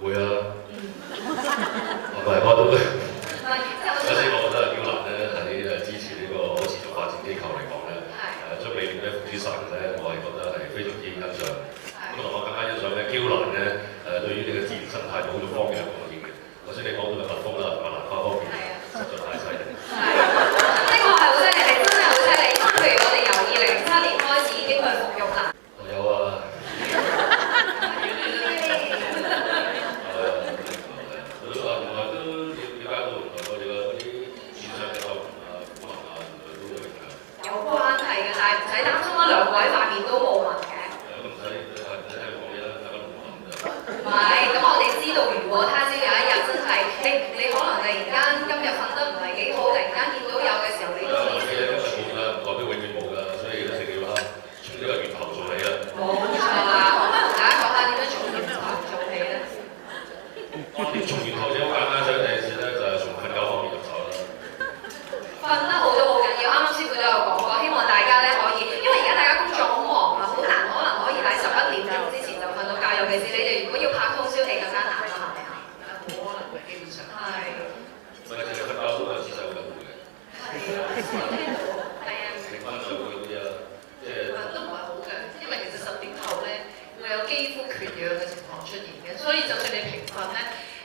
會啊，唔係我都首先我覺得嬌蘭咧喺支持呢個可持續發展機構嚟講咧，將理念咧付諸實行咧，我係覺得係非常之欣賞。咁同我更加欣賞咧，嬌蘭咧對於呢個自然生態保育方面嘅貢獻嘅。頭先你講到嘅蜜蜂啦、白蘭花方面，實在太犀利。呢個係好犀利，係真係好犀利。因為譬如我哋由2007年開始已經去復育啦。有啊。有關係嘅，但係唔使擔心啦，兩位塊面都冇紋嘅。唔係，咁我哋知道，如果他朝有一日真係，你可能突然間今日瞓得唔係幾好，突然間見到有嘅時候，你都知。代表永遠冇㗎，所以一定要從呢個源頭做起啦。冇錯啦，可唔可以同大家講下點樣從源頭做起咧？從源頭先好簡單，所以第一次咧就係從瞓覺方面入手啦。瞓得好都好緊要，啱啱師傅都有講過，希望大家咧可以，因為而家大家工作好忙啊，好難可能可以喺11點鐘之前就瞓到覺，尤其是你哋如果要拍通宵戲更加難啦，係咪啊？冇可能嘅，基本上。係。唔係，其實瞓覺都有姿勢好緊要嘅。係啊，我聽到。係啊。平均就會好啲啦，即係。都唔係好嘅，因為其實10點後咧會有肌膚缺氧嘅情況出現嘅，所以就算你平瞓咧，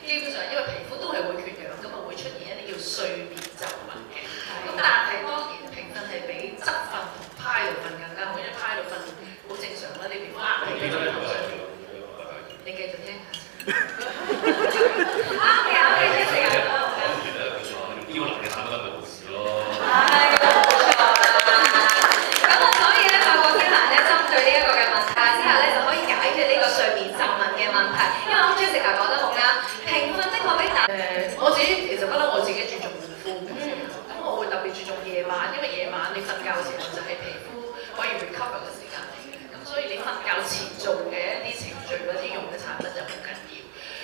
基本上因為皮膚都係會缺氧，咁啊會出現一啲叫睡眠皺紋嘅。咁但係當然平瞓係比側瞓同趴度瞓更加好，因為趴度瞓好正常啦，你皮膚壓力嘅。你繼續聽下。啱嘅，啱嘅，聽成日都。嬌蘭嘅產品咪冇事咯。係，冇錯啦。咁我所以咧，透過嬌蘭咧，針對呢一個嘅問題之下咧，就可以解決呢個睡眠皺紋嘅問題。因為我 Jessica 講得好啱，平瞓的確比大。我自己其實覺得我自己注重護膚嘅，咁我會特別注重夜晚，因為夜晚你瞓覺嘅時候就係皮膚可以 recover 嘅時間嚟嘅，咁所以你瞓覺前做嘅一啲程序或者用嘅產品就好緊要。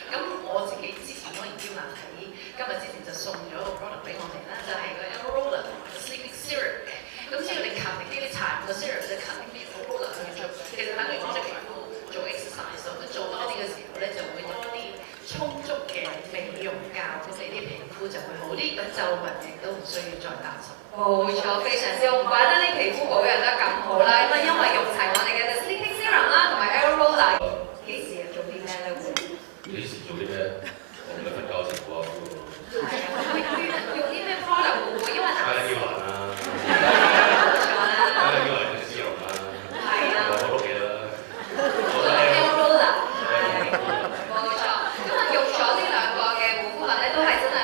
咁我自己之前當然嬌蘭喺今日之前就送咗個 product 俾我哋啦，就係個 Ever Roller 同埋個 Sleeping Serum 嘅。咁只要你勤力啲，你搽個 serum 就勤力啲，個 roller 去做，其實等於幫隻皮膚做 exercise，咁做多啲嘅時候咧就會多啲充足嘅美容覺，咁你啲皮膚就會好啲，咁皺紋亦都唔需要再擔心。冇錯，非常之好，唔怪得你皮膚保養得咁好啦，咁啊因為用齊我哋嘅 Sleeping Serum 啦，同埋 Air Roller。幾時啊？做啲咩咧？幾時做啲咩？我唔係瞓覺前顧下膚。係啊，用啲咩 product 會唔會因為男？嬌蘭啊。冇錯啦。嬌蘭嘅絲絨啊。係啊。我屋企啦。Air Roller。係。冇錯，咁啊用咗呢兩個嘅護膚品咧，都係真係。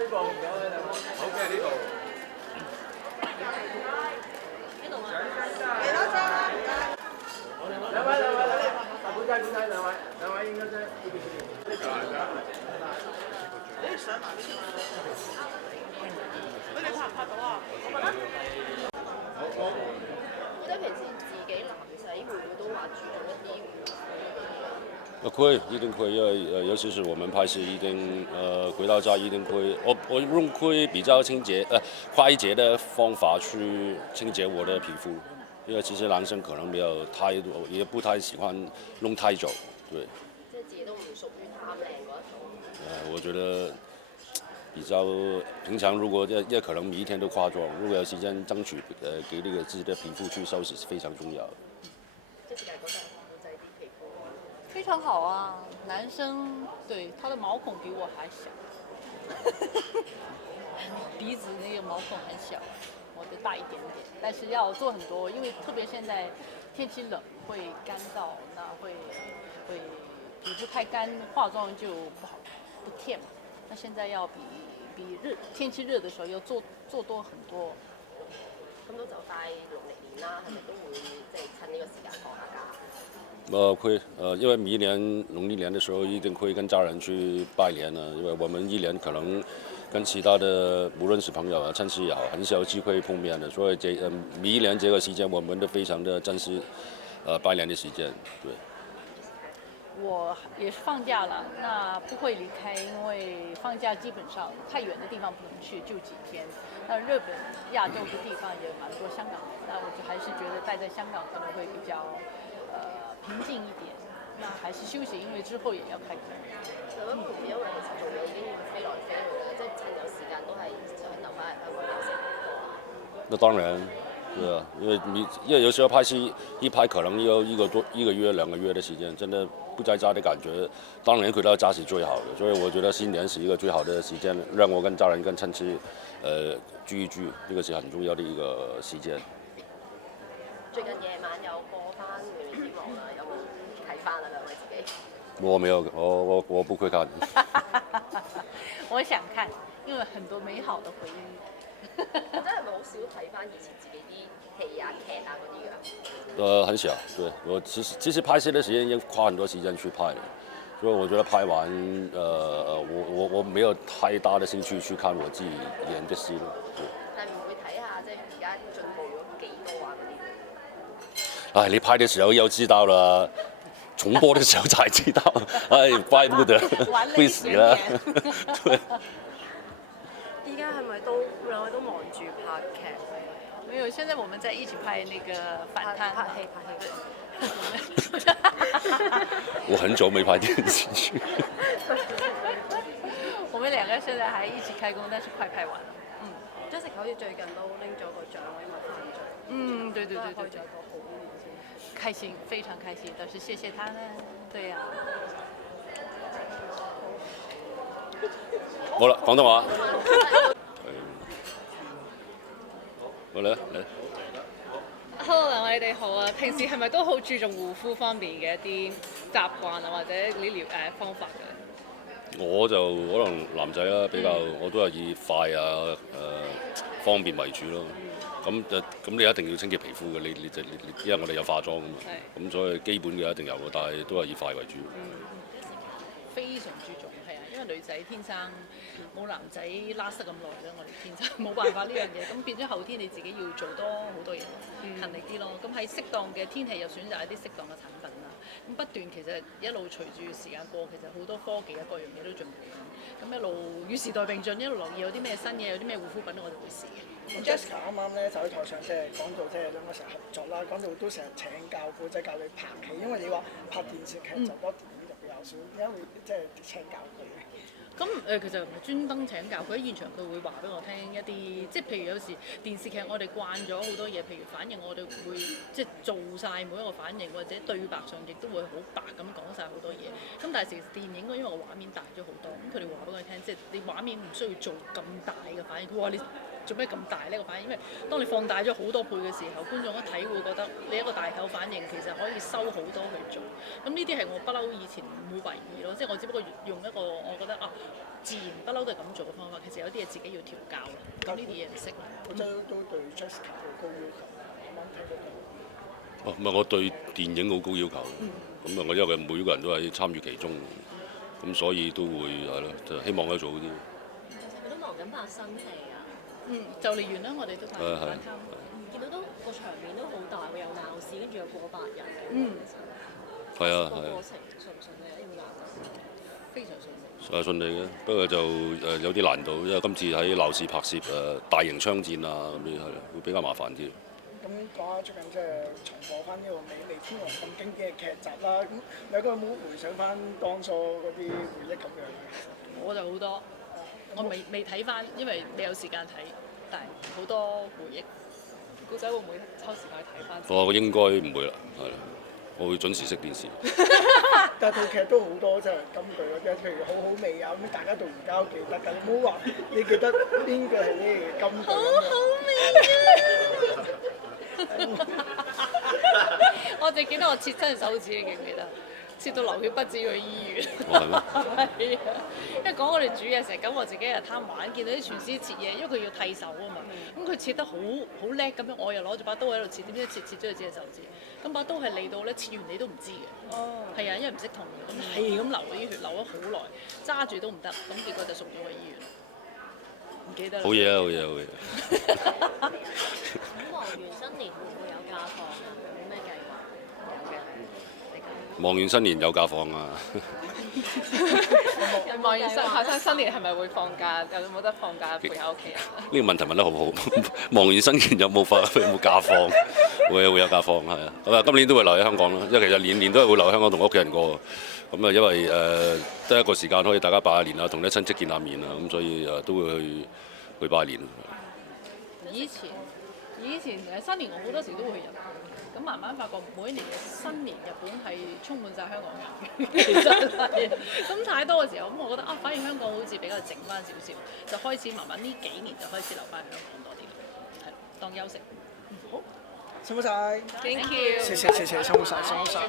呢個唔該好嘅呢度。幾多張啊？兩位，兩位應該啫。你上埋呢啲。你拍唔拍到啊？我覺得。覺得平時自己男仔會唔會都話注重一啲？會，一定會，因為尤其是我們拍戲，一定回到家一定會，我用會比較快捷的方法去清潔我的皮膚，因為其實男生可能沒有太多，也不太喜歡弄太久，對。即係自己都唔屬於貪靚嗰一種。我覺得比較平常，如果也可能每一天都化妝，如果有時間爭取給那個自己的皮膚去休息是非常重要的。即係覺得女仔啲皮膚。非常好啊，男生对他的毛孔比我还小，鼻子那个毛孔很小，我的大一点点，但是要做很多，因为特别现在天气冷会干燥，那会皮肤太干，化妝就不好不貼嘛。那現在要比天氣熱的時候要做多很多。咁都就快農曆年啦，係咪都會即係趁呢個時間放下假？會，因為每一年農曆年的時候一定會跟家人去拜年呢，因為我們一年可能跟其他的無論是朋友啊、親戚也好，很少機會碰面的，所以每一年這個時間我們都非常的珍惜拜年的時間，對。我也是放假了，那不會離開，因為放假基本上太遠的地方不能去，就幾天。那日本、亞洲的地方也蠻多，香港，那我就還是覺得待在香港可能會比較平靜一點。那還是休息，因為之後也要開工。會唔會因為其實做嘢已經要飛來飛去啦，即係趁有時間都係想留翻喺香港休息多？那當然。對啊，因為有時候拍戲一拍可能要一個月、2個月的時間，真的不在家的感覺，當然回到家是最好的。所以我覺得新年是一個最好的時間，讓我跟家人、跟親戚聚一聚，呢個是很重要的一個時間。最近夜晚有播翻《美美之王》啦，有冇睇翻啊兩位自己？我沒有，我不會看。我想看，因為很多美好的回憶。真係咪好少睇翻以前自己啲戲啊、劇啊嗰啲㗎？很少，對，我其實拍戲的時間已經花很多時間去拍了，所以我覺得拍完，我沒有太大的興趣去看我自己演的戲咯。但係唔會睇下即係而家進步咗幾多啊嗰啲？唉，你拍的時候要知道了，重播的時候才知道，唉，怪不得會死了。對。依家係咪都兩位都忙住拍劇？沒有，現在我們在一起拍那個反貪。拍戲。我很久沒拍電視劇。我們兩個現在還一起開工，但是快拍完了。Jessica 好似最近都拎咗個獎，因為犯罪。對。開咗一個好年開心，非常開心，但是謝謝他們。對呀。好啦，廣東話。好嚟。Hello， 兩位你哋好啊！平時係咪都好注重護膚方面嘅一啲習慣啊，或者啲方法嘅？我就可能男仔啦，比較我都係以快啊方便為主咯。咁你一定要清潔皮膚嘅，你因為我哋有化妝㗎嘛，咁所以基本嘅一定有嘅，但係都係以快為主。非常注重，係啊，因為女仔天生冇男仔 last 得咁耐啦，我哋天生冇辦法呢樣嘢，咁變咗後天你自己要做多好多嘢，勤力啲咯。咁喺適當嘅天氣又選擇一啲適當嘅產品啦。咁不斷其實一路隨住時間過，其實好多科技啊各樣嘢都進步緊。咁一路與時代並進，一路留意有啲咩新嘢，有啲咩護膚品我哋會試嘅。Jessica 啱啱咧就喺台上即係講到即係兩個成日合作啦，講到都成日請教佢，即係教你拍戲，因為你話拍電視劇就多電影就比較少，點解會即係請教佢嘅？咁其實唔係專登請教，佢喺現場佢會話俾我聽一啲，即係譬如有時電視劇我哋慣咗好多嘢，譬如反應我哋會即係做晒每一個反應，或者對白上亦都會好白咁講晒好多嘢。咁但係其實電影因為個畫面大咗好多，咁佢哋話俾我聽，即係你畫面唔需要做咁大嘅反應。佢話你做咩咁大呢個反應？因為當你放大咗好多倍嘅時候，觀眾一睇會覺得你一個大口反應其實可以收好多去做。咁呢啲係我不嬲以前唔會懷疑咯，即係我只不過用一個我覺得自然不嬲都係咁做嘅方法。其實有啲嘢自己要調教啦，咁呢啲嘢唔識。我都對 Jessica 好高要求，啱啱聽到。唔係我對電影好高要求，咁我因為每個人都係參與其中，咁所以都會係咯，就希望可以做好啲。其實佢都忙緊拍新戲啊。就嚟完啦，我哋都拍緊。見到都個場面都好大，會有鬧市，跟住有過百人。係啊係啊。過程順唔順利啊？要難啊？非常順利。順利嘅，不過就有啲難度，因為今次喺鬧市拍攝大型槍戰啊咁樣係會比較麻煩啲。咁講下最近即係重播翻呢個《美麗天王》咁經典嘅劇集啦，咁兩個有冇回想翻當初嗰啲回憶咁樣？我就好多，我未睇翻，因為你有時間睇，但係好多回憶。古仔會唔會抽時間去睇翻？我應該唔會啦，係啦，我會準時熄電視。但係套劇都好多即係金句嗰啲，譬如好好味啊，咁大家到而家都記得㗎。你唔好話你記得邊個係呢個金句。好好味啊！我淨記得我切親手指，你記唔記得？切到流血不止去醫院。係咩？係啊，因為講我哋煮嘢食，咁我自己又貪玩，見到啲廚師切嘢，因為佢要剃手啊嘛，咁佢切得好叻咁樣，我又攞住把刀喺度切，點知切咗佢自己手指，咁把刀係利到咧，切完你都唔知嘅。係啊，因為唔識痛，咁係咁流啲血，流咗好耐，揸住都唔得，咁結果就送咗去醫院。唔記得啦。好嘢啊！好嘢！好嘢！咁忙完新年會唔會有假放啊？有咩計劃？有嘅。忙完新年有假放啊！望完下新年係咪會放假？有冇得放假陪下屋企人？呢個問題問得好好。忙完新年有冇假放？會有假放係啊！咁啊，今年都會留喺香港啦，因為其實年年都係會留喺香港同屋企人過。咁啊，因為得一個時間可以大家拜下年啊，同啲親戚見下面啊，咁所以都會去拜年。以前新年我好多時都會去日本，咁慢慢發覺每一年嘅新年日本係充滿晒香港人嘅，其實係咁太多嘅時候，咁我覺得反而香港好似比較靜翻少少，就開始慢慢呢幾年就開始留翻香港多啲，係當休息。好，辛苦晒 Thank you。謝謝，辛苦晒，辛苦晒。